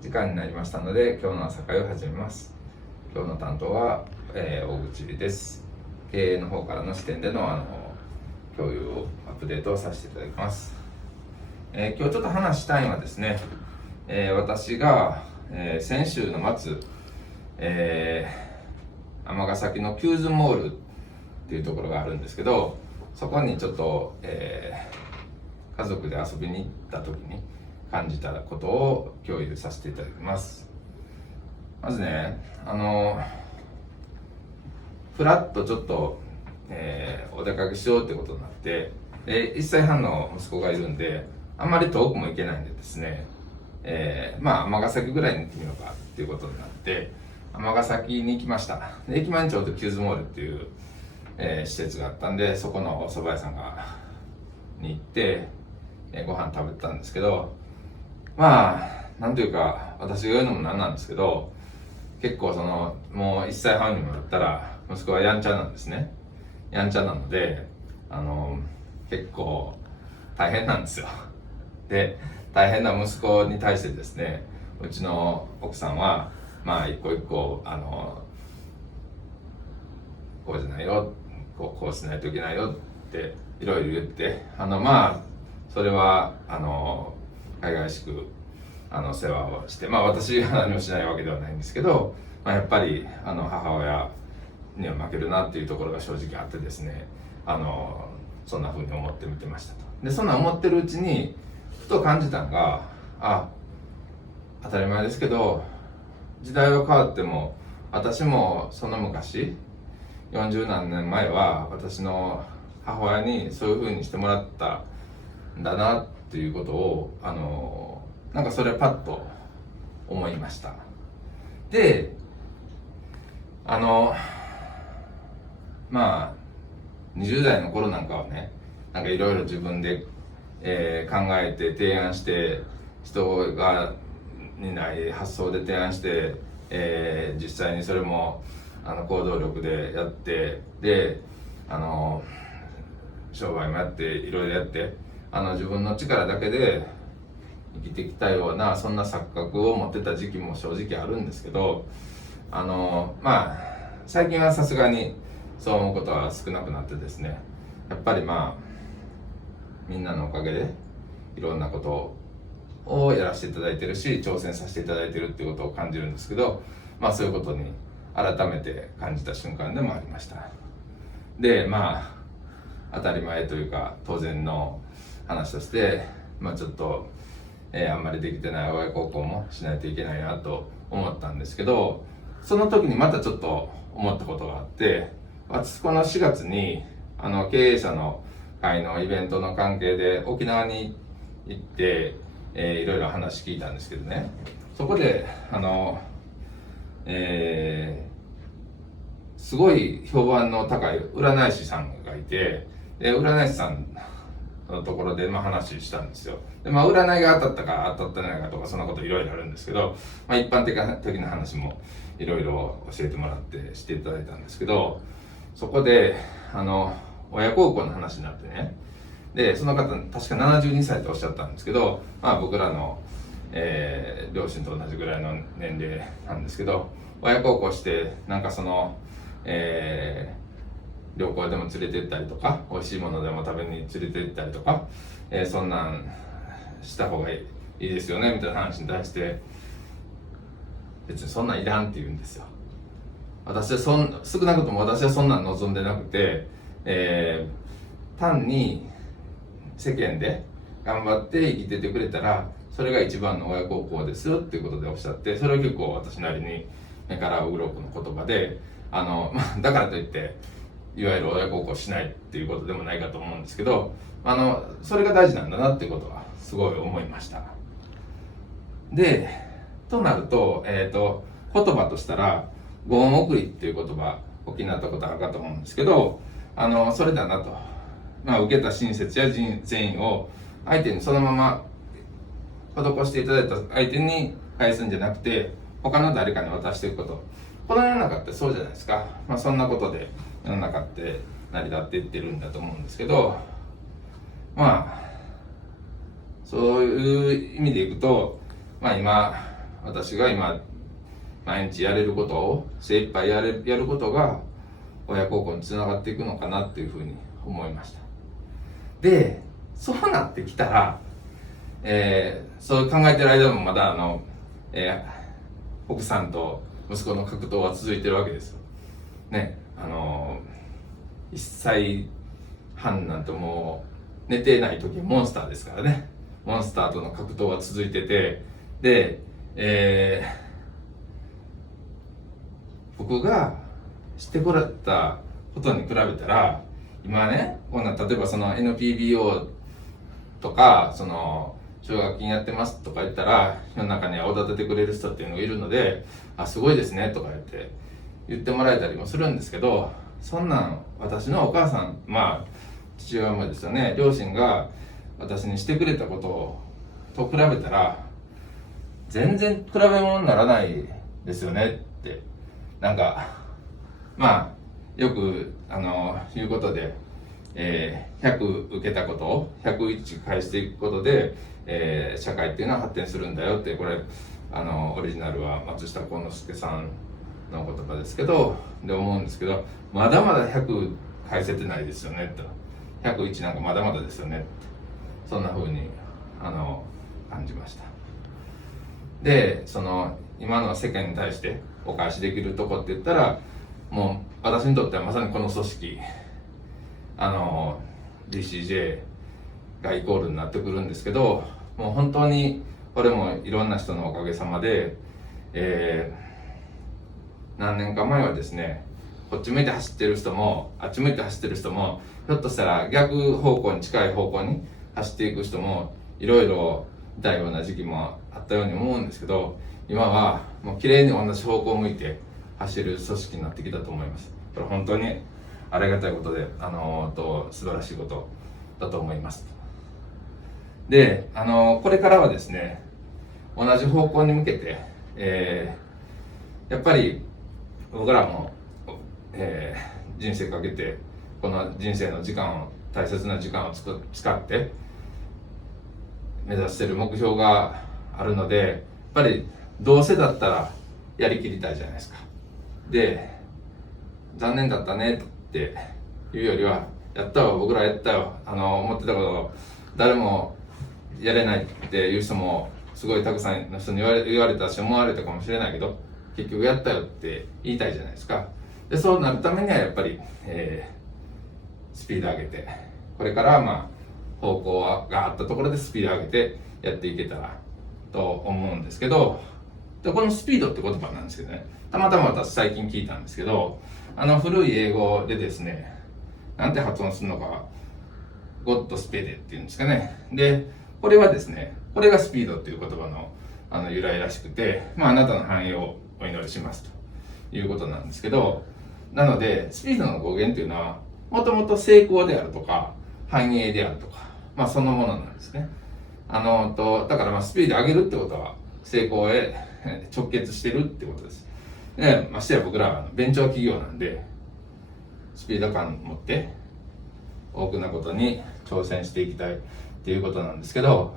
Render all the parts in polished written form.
時間になりましたので、今日の朝会を始めます。今日の担当は、大口です。経営の方からの視点での共有をアップデートをさせていただきます。今日ちょっと話したいのはですね、私が、先週の末、尼崎のキューズモールっていうところがあるんですけど、そこにちょっと、家族で遊びに行った時に感じたことを共有させていただきます。まずね、ふらっとちょっと、お出かけしようってことになって、1歳半の息子がいるんで、あんまり遠くも行けないんでですね、尼崎ぐらいに行ってみようかっていうことになって、尼崎に行きました。で駅前にちょうどキューズモールっていう、施設があったんで、そこのお蕎麦屋さんに行って、ご飯食べてたんですけど、なんというか、私が言うのもなんなんですけど、結構もう1歳半にもなったら、息子はやんちゃなんですね。やんちゃなので、結構大変なんですよ。で、大変な息子に対してですね、うちの奥さんは、一個一個、こうじゃないよ、こうしないといけないよっていろいろ言って、それは、海外しく、世話をして、私が何もしないわけではないんですけど、やっぱり、母親には負けるなっていうところが正直あってですね、そんな風に思って見てましたと。で、そんな思ってるうちに、ふと感じたのが、当たり前ですけど、時代は変わっても、私もその昔、40何年前は私の母親にそういう風にしてもらったんだなっていうことをなんかそれパッと思いました。で、20代の頃なんかはね、なんかいろいろ自分で、考えて提案して、人がにない発想で提案して、実際にそれも行動力でやって、で商売もやっていろいろやって、自分の力だけで生きてきたような、そんな錯覚を持ってた時期も正直あるんですけど、最近はさすがにそう思うことは少なくなってですね、やっぱりみんなのおかげでいろんなことをやらせていただいてるし、挑戦させていただいてるっていうことを感じるんですけど、そういうことに改めて感じた瞬間でもありました。で、当たり前というか当然の話として、ちょっと、あんまりできてない親孝行もしないといけないなと思ったんですけど、その時にまたちょっと思ったことがあって、私この4月に経営者の会のイベントの関係で沖縄に行って、いろいろ話聞いたんですけどね、そこですごい評判の高い占い師さんがいて、で占い師さんのところで話したんですよ。で占いが当たったか当たってないかとか、そんなこといろいろあるんですけど、一般的な話もいろいろ教えてもらってしていただいたんですけど、そこで親孝行の話になってね、でその方確か72歳とおっしゃったんですけど、僕らの、両親と同じぐらいの年齢なんですけど、親孝行してなんか旅行でも連れて行ったりとか、美味しいものでも食べに連れて行ったりとか、そんなんした方がいいですよねみたいな話に対して、別にそんなんいらんって言うんですよ。私は少なくとも私はそんなん望んでなくて、単に世間で頑張って生きててくれたらそれが一番の親孝行ですよっていうことでおっしゃって、それは結構私なりに目から鱗の言葉で、だからといっていわゆる親孝行しないっていうことでもないかと思うんですけど、それが大事なんだなっていうことはすごい思いました。でとなると、言葉としたらご恩送りっていう言葉お聞きになったことあるかと思うんですけど、それだなと、受けた親切や善意を相手にそのまま施していただいた相手に返すんじゃなくて、他の誰かに渡していくこと、この世の中ってそうじゃないですか。そんなことで世の中って成り立っていってるんだと思うんですけど、そういう意味でいくと、今私が今毎日やれることを精一杯やることが親孝行につながっていくのかなっていうふうに思いました。でそうなってきたら、そう考えてる間もまだ奥さんと息子の格闘は続いてるわけですよね。1歳半なんてもう寝てない時モンスターですからね。モンスターとの格闘は続いてて、で、僕がしてこられたことに比べたら今ね、こんな例えばその NPBO とかその奨学金やってますとか言ったら世の中にはおだててくれる人っていうのがいるので、あ、すごいですねとか言ってもらえたりもするんですけど、そんなん私のお母さん、まあ父親もですよね、両親が私にしてくれたことと比べたら全然比べ物にならないですよねって、なんかまあよく言うことで、100受けたことを101返していくことで、社会っていうのは発展するんだよって、これオリジナルは松下幸之助さんの言葉ですけど、で思うんですけど、まだまだ100返せてないですよねと、101なんかまだまだですよねって、そんな風に感じました。でその今の世間に対してお返しできるとこって言ったら、もう私にとってはまさにこの組織DCJ がイコールになってくるんですけど、もう本当にこれもいろんな人のおかげさまで、何年か前はですね、こっち向いて走ってる人もあっち向いて走ってる人も、ひょっとしたら逆方向に近い方向に走っていく人もいろいろいたような時期もあったように思うんですけど、今はもう綺麗に同じ方向を向いて走る組織になってきたと思います。これ本当にありがたいことで、素晴らしいことだと思います。で、これからはですね、同じ方向に向けて、やっぱり僕らも、人生かけてこの人生の時間を、大切な時間を使って目指している目標があるので、やっぱりどうせだったらやりきりたいじゃないですか。で、残念だったねっていうよりは、やったわ、僕らやったよ、思ってたこと誰もやれないっていう人もすごいたくさんの人に言われたし思われたかもしれないけど、結局やったよって言いたいじゃないですか。でそうなるためにはやっぱり、スピード上げて、これからはまあ方向があったところでスピード上げてやっていけたらと思うんですけど、でこのスピードって言葉なんですけどね、たまたま私最近聞いたんですけど、古い英語でですね、なんて発音するのか、ゴッドスペデっていうんですかね。でこれはですね、これがスピードっていう言葉の由来らしくて、まあ、あなたの繁栄をお祈りしますということなんですけど、なのでスピードの語源っていうのはもともと成功であるとか繁栄であるとか、まあそのものなんですね。だからまあスピード上げるってことは成功へ直結してるってことです。でましてや僕らはベンチャー企業なんで、スピード感を持って多くのことに挑戦していきたいっていうことなんですけど、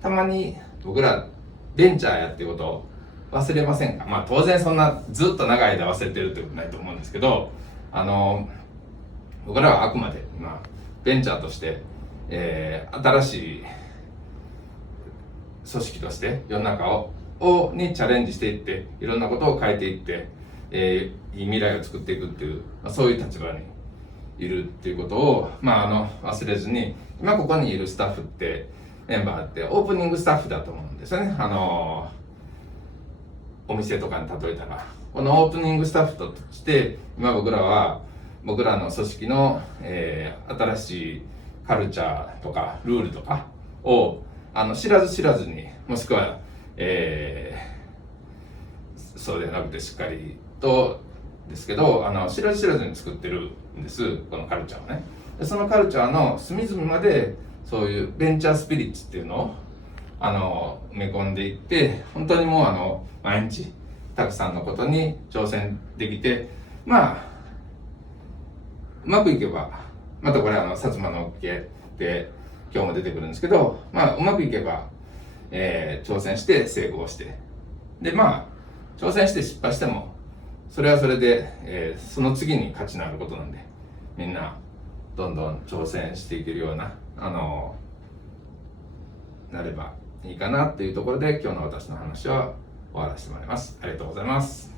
たまに僕らベンチャーやっていうことを忘れませんか？まあ当然そんなずっと長い間忘れてるってことないと思うんですけど、僕らはあくまで、まあ、ベンチャーとして、新しい組織として世の中にチャレンジしていって、いろんなことを変えていって、いい未来を作っていくっていう、まあ、そういう立場にいるっていうことを、まあ、忘れずに、今ここにいるスタッフってメンバーってオープニングスタッフだと思うんですよね。お店とかに例えたら、このオープニングスタッフとして今僕らの組織の、新しいカルチャーとかルールとかを知らず知らずに、もしくは、そうでなくてしっかりとですけど、知らず知らずに作ってるんです、このカルチャーをね。でそのカルチャーの隅々までそういうベンチャースピリッツっていうのを埋め込んでいって、本当にもう毎日たくさんのことに挑戦できて、まあうまくいけばまたこれ薩摩の家で今日も出てくるんですけど、うまくいけば、挑戦して成功して、で挑戦して失敗してもそれはそれで、その次に価値のあることなんで、みんなどんどん挑戦していけるようななればいいかなっていうところで、今日の私の話は終わらせてもらいます。ありがとうございます。